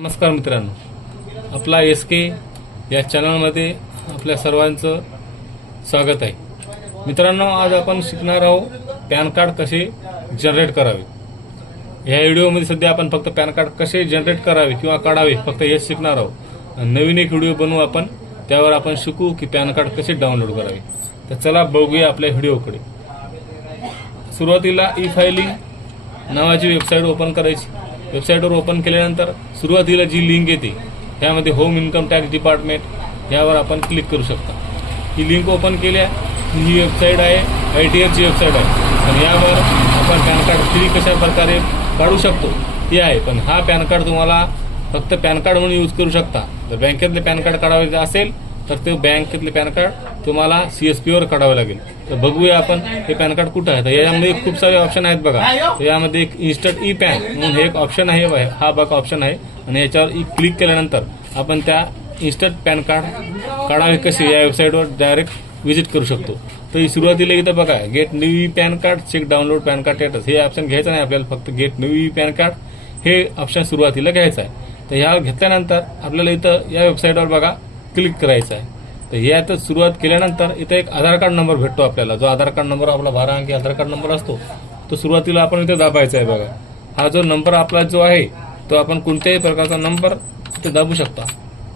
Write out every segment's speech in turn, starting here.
नमस्कार मित्रांनो. आपला एस के या चॅनलमध्ये आपल्या सर्वांचं स्वागत आहे. मित्रांनो आज आपण शिकणार आहोत पॅन कार्ड कसे जनरेट करावे. या व्हिडिओमध्ये सध्या आपण फक्त पॅन कार्ड कसे जनरेट करावे किंवा काढावे फक्त हेच शिकणार आहोत. नवीन एक व्हिडिओ बनवू आपण त्यावर आपण शिकू की पॅन कार्ड कसे डाउनलोड करावे. तर चला बघूया आपल्या व्हिडिओकडे. सुरुवातीला ई फायलिंग नावाची वेबसाईट ओपन करायची. वेबसाईटवर ओपन केल्यानंतर सुरुवातीला जी लिंक येते त्यामध्ये होम इन्कम टॅक्स डिपार्टमेंट यावर आपण क्लिक करू शकता. ही लिंक ओपन केल्या ही वेबसाईट आहे आय टी आरची वेबसाईट आहे. आणि यावर आपण पॅन कार्ड फ्री कशा प्रकारे काढू शकतो ते आहे. पण हा पॅन कार्ड तुम्हाला फक्त पॅन कार्ड म्हणून यूज करू शकता. जर बँकेतले पॅन कार्ड काढायचे असेल तर ते बँकेतले पॅन कार्ड तुम्हाला सी एस पीवर काढावं लागेल. तर बघूया आपण हे पॅन कार्ड कुठं आहे? तर यामध्ये खूप सारे ऑप्शन आहेत बघा. तर यामध्ये एक इन्स्टंट ई पॅन म्हणून हे एक ऑप्शन आहे हा बघा ऑप्शन आहे. आणि याच्यावर ई क्लिक केल्यानंतर आपण त्या इन्स्टंट पॅन कार्ड काढावे कसे? या वेबसाईटवर डायरेक्ट व्हिजिट करू शकतो. तर ही सुरुवातीला इथं बघा get new E PAN card check download PAN card status हे ऑप्शन घ्यायचं नाही आपल्याला फक्त get new E PAN card हे ऑप्शन सुरुवातीला घ्यायचं आहे. तर ह्या घेतल्यानंतर आपल्याला इथं या वेबसाईटवर बघा क्लिक करायचं आहे. तर यात सुरुवात केल्यानंतर इथं एक आधार कार्ड नंबर भेटतो आपल्याला. जो आधार कार्ड नंबर आपला बारा अंकी आधार कार्ड नंबर असतो तो सुरुवातीला आपण इथे दाबायचा आहे बघा. हा जो नंबर आपला जो आहे तो आपण कोणत्याही प्रकारचा नंबर इथे दाबू शकता.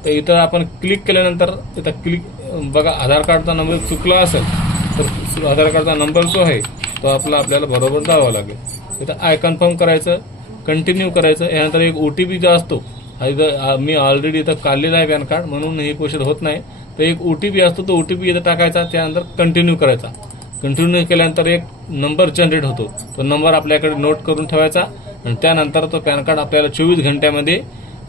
तर इथं आपण क्लिक केल्यानंतर इथं क्लिक बघा आधार कार्डचा नंबर चुकला असेल तर आधार कार्डचा नंबर जो आहे तो आपला आपल्याला बरोबर दावा लागेल. इथं आय कन्फर्म करायचं कंटिन्यू करायचं यानंतर एक ओ टी पी जो असतो इथं मी ऑलरेडी इथं काढलेला आहे पॅन कार्ड म्हणून हे क्वेश्चन होत नाही. तर एक ओ टी पी असतो तो ओ टी पी इथं टाकायचा त्यानंतर कंटिन्यू करायचा. कंटिन्यू केल्यानंतर एक नंबर जनरेट होतो. तो नंबर आपल्याकडे नोट करून ठेवायचा आणि त्यानंतर तो पॅन कार्ड आपल्याला चोवीस घंट्यामध्ये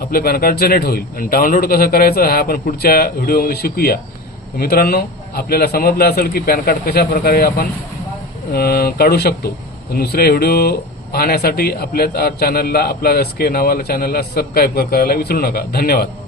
आपलं पॅन कार्ड जनरेट होईल. आणि डाउनलोड कसं करायचं हा आपण पुढच्या व्हिडिओमध्ये शिकूया. मित्रांनो आपल्याला समजलं असेल की पॅन कार्ड कशा प्रकारे आपण काढू शकतो. दुसऱ्या दुसरे व्हिडिओ पाहण्यासाठी आपल्या चॅनलला आपला एस के नावाला चॅनलला सबस्क्राईब करायला विसरू नका. धन्यवाद.